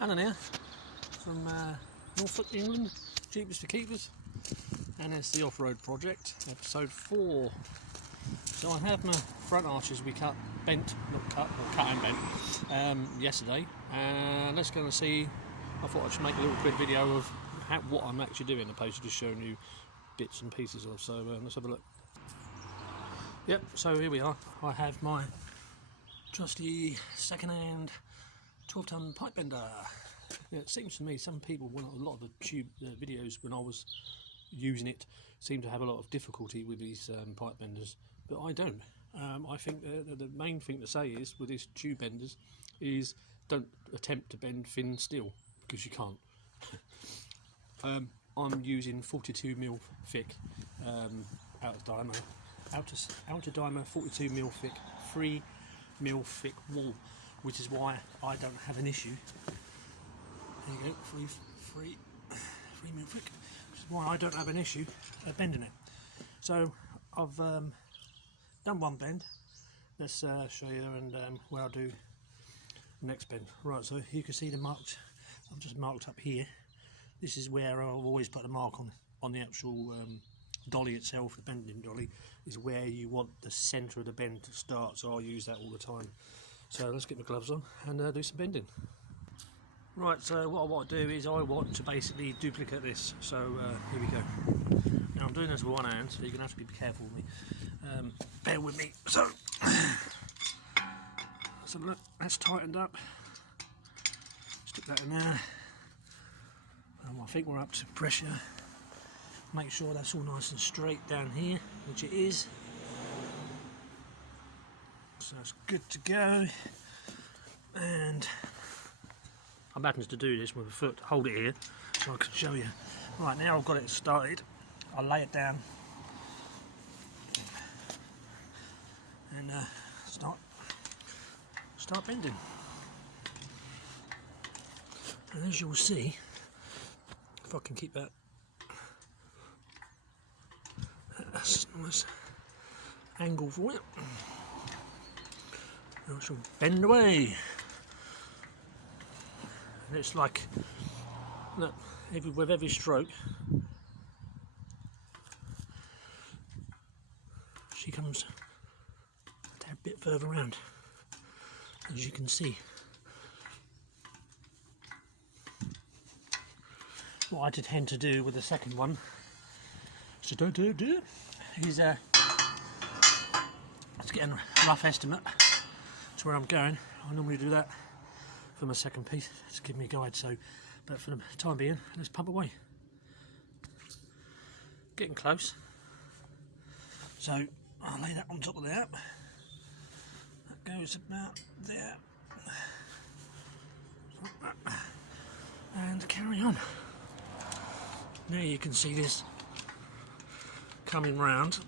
Alan here from Norfolk, England, Jeepers for Keepers, and it's the off-road project, episode 4. So I have my front arches we cut and bent yesterday, and let's go and see. I thought I'd just make a little quick video of what I'm actually doing, opposed to just showing you bits and pieces of. So let's have a look. Yep, so here we are. I have my trusty second-hand 12-ton pipe bender. Yeah, it seems to me some people, a lot of the tube videos when I was using it, seem to have a lot of difficulty with these pipe benders, but I don't. I think the main thing to say is with these tube benders is don't attempt to bend thin steel, because you can't. I'm using 42mm thick outer diameter 42mm thick 3mm thick wall, which is why I don't have an issue. There you go, 3mm thick, which is why I don't have an issue bending it. So I've done one bend. Let's show you and where I'll do the next bend. Right, so you can see the marks. I've just marked up here. This is where I've always put a mark on the actual dolly itself. The bending dolly is where you want the centre of the bend to start, so I'll use that all the time. So let's get my gloves on and do some bending. Right, so what I want to do is I want to basically duplicate this. So here we go. Now I'm doing this with one hand, so you're going to have to be careful with me. Bear with me. So look, that's tightened up. Stick that in there. I think we're up to pressure. Make sure that's all nice and straight down here, which it is. So it's good to go. And I'm happens to do this with a foot. Hold it here so I can show you. Right, now I've got it started, I'll lay it down and start bending. And as you'll see, if I can keep that, that's a nice angle for it. Now I shall bend away. And it's like, look, with every stroke, she comes a tad bit further around, as you can see. What I tend to do with the second one is to let's get a rough estimate to where I'm going. I normally do that for my second piece to give me a guide. So, but for the time being, let's pump away. Getting close. So I'll lay that on top of that. That goes about there. And carry on. Now you can see this coming round.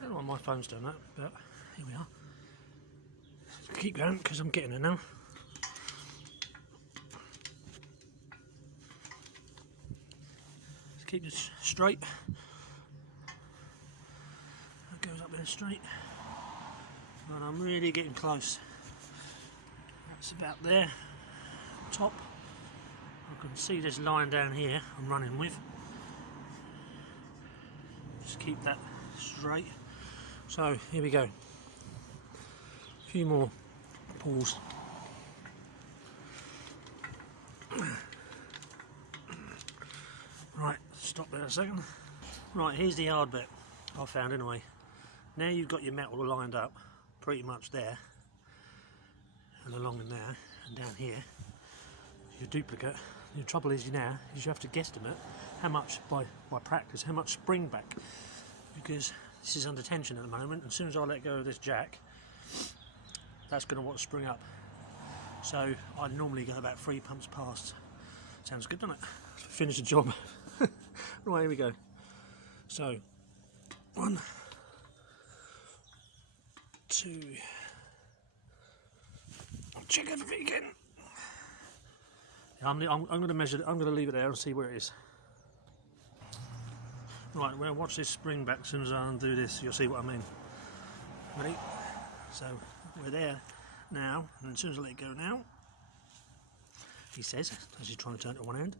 I don't know why my phone's doing that, but here we are. Keep going because I'm getting there now. Let's keep this straight. That goes up there straight. And I'm really getting close. That's about there, top. I can see this line down here I'm running with. Just keep that straight. So here we go. A few more pulls. Right, stop there a second. Right, here's the hard bit I found anyway. Now you've got your metal lined up pretty much there, and along in there, and down here, your duplicate. The trouble is now is you have to guesstimate how much by practice, how much spring back, because this is under tension at the moment. As soon as I let go of this jack, that's going to want to spring up. So I normally go about 3 pumps past. Sounds good, doesn't it? Finish the job. Right, here we go. So 1, 2. I'll check everything again. I'm going to measure it. I'm going to leave it there and see where it is. Right, well, watch this spring back. As soon as I undo this, you'll see what I mean. Ready? So we're there now, and as soon as I let it go now, he says, as he's trying to turn it to one end.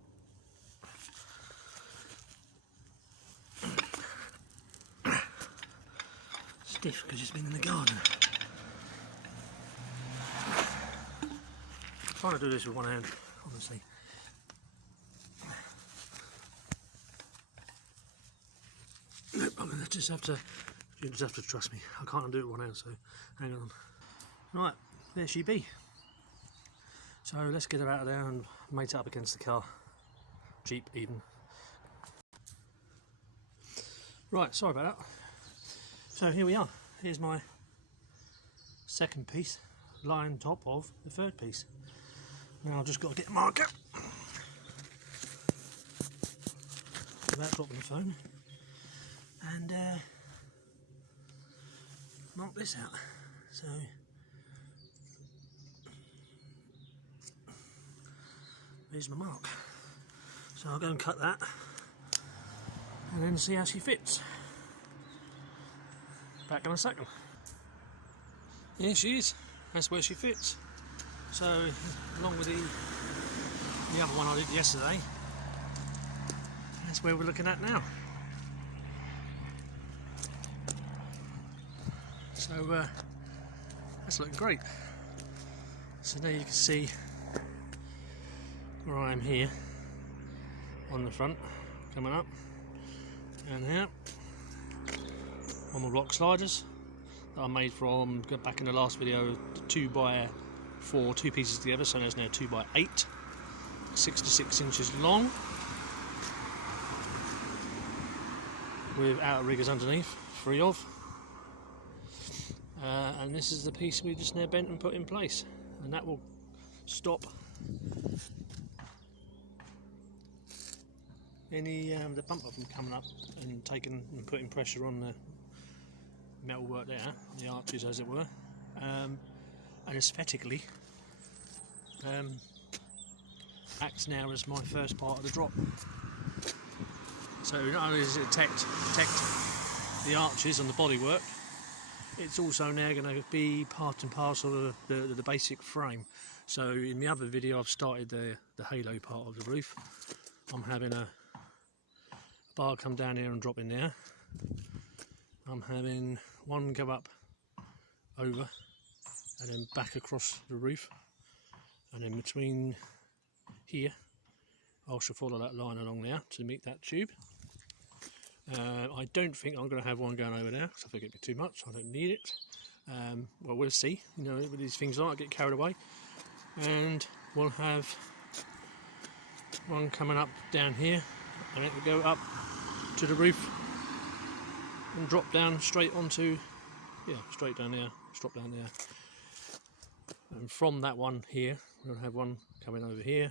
Stiff because it's been in the garden. I'm trying to do this with one hand, honestly. Nope, I'm gonna just have to. You just have to trust me. I can't undo it with one hand, so hang on. Right, there she be. So let's get her out of there and mate it up against the car. Jeep even. Right, sorry about that. So here we are. Here's my second piece lying on top of the third piece. Now I've just got to get a marker without dropping the phone and mark this out. So there's my mark. So I'll go and cut that and then see how she fits. Back in a second. Here she is. That's where she fits. So along with the other one I did yesterday, that's where we're looking at now. So that's looking great. So there you can see where I am here on the front, coming up, and here on my block sliders that I made from, go back in the last video, 2x4, two pieces together, so there's now 2x8, 66 inches long, with outer riggers underneath, 3 of. And this is the piece we just now bent and put in place, and that will stop any the bumper from coming up and taking and putting pressure on the metal work there, the arches as it were, and aesthetically acts now as my first part of the drop. So not only does it protect the arches and the bodywork, it's also now going to be part and parcel of the basic frame. So in the other video I've started the halo part of the roof. I'm having a bar come down here and drop in there. I'm having one go up over and then back across the roof, and then between here I shall follow that line along there to meet that tube. I don't think I'm going to have one going over there because I think it'd be too much. I don't need it. Well, we'll see. You know, with these things like I get carried away, and we'll have one coming up down here, and it will go up to the roof and drop down straight onto, straight down there, drop down there. And from that one here, we'll have one coming over here,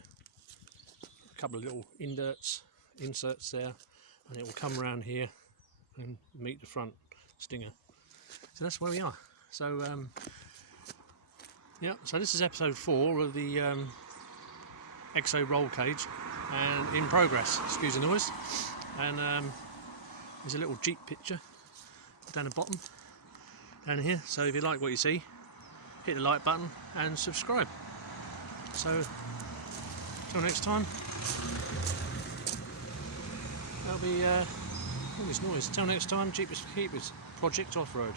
a couple of little inserts there, and it will come around here and meet the front stinger. So that's where we are. So so this is episode 4 of the Exo roll cage, and in progress, excuse the noise. And there's a little Jeep picture down the bottom down here, so if you like what you see, hit the like button and subscribe. So till next time, that'll be all this noise. Till next time, Jeepers for Keepers, Project Off-Road.